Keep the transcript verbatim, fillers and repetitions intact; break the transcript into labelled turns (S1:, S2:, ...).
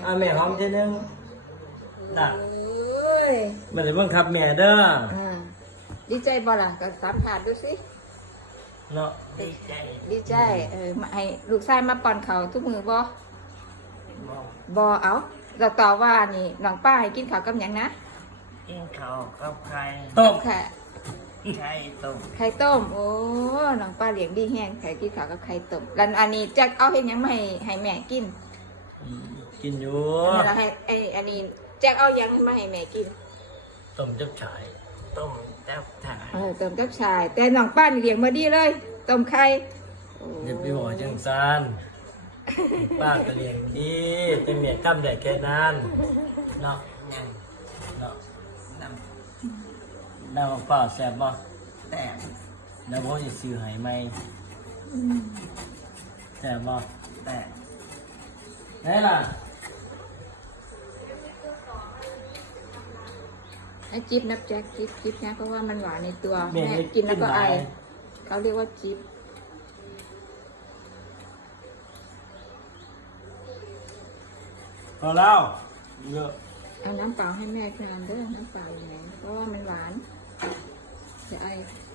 S1: อ่ะแม่หอมทีนึงน่ะ
S2: เอ้ย
S1: ไม่ได้บังคับแม่เด้อ
S2: อ่าดีใจบ่ล่ะก็สามถาดดูสิ
S1: เนาะ
S3: ดีใจ
S2: ดีใจเออมาให้ลูกชายมาป้อนเขาวทุกมือบ่
S3: บอก
S2: บ่เอาเราตอบว่านี่น้องป้าให้กินข้าวกับหยังนะ
S3: กินข้าวกับไข่
S1: ต้ม
S2: ค่ะ
S3: ไข่ต้ม
S2: ไข่ต้มโอ้น้องป้าเลี้ยงดีแห้งไข่กินข้าวกับไข่ต้มแล้วอันนี้จะเอาเฮ็ดหยังมาให้ให้แม่กิน
S1: กินอยู่
S2: แล้วให้ไอ้อันนี้แจ็คเอาหยังมาให้แม่กิน
S1: ต้มจับฉาย
S3: ต้มจับถ่าย
S2: เออต้มกับชาย แต่น้องป้านี่เลี้ยงมาดีเลยต้มไข่โอ้
S1: เด็บไปหัวจังซานป้าก็เลี้ยงดีแต่แม่กำได้แค่นั้นเนาะ
S3: ยัง
S1: เนาะ
S3: น้
S1: น้ำเปล่าแซ่บบ่
S3: ำแต่
S1: แล้วพ่อจะซื้อให้ไหมแซ่บบ่
S3: แต่
S1: ไหนล่ะ
S2: ให้จิ๊บนับแจ็คจิ๊บจิ๊บนะเพราะว่ามันหวานในตัวแม่กินแล้วก็ไอเขาเรียกว่าจิ๊บ
S1: พอแล้วเยอะ
S2: เอาน้ำเปล่าให้แม่ทานเด้อน้ำเปล่าอย่างไรเพราะว่ามันหวานจะไอ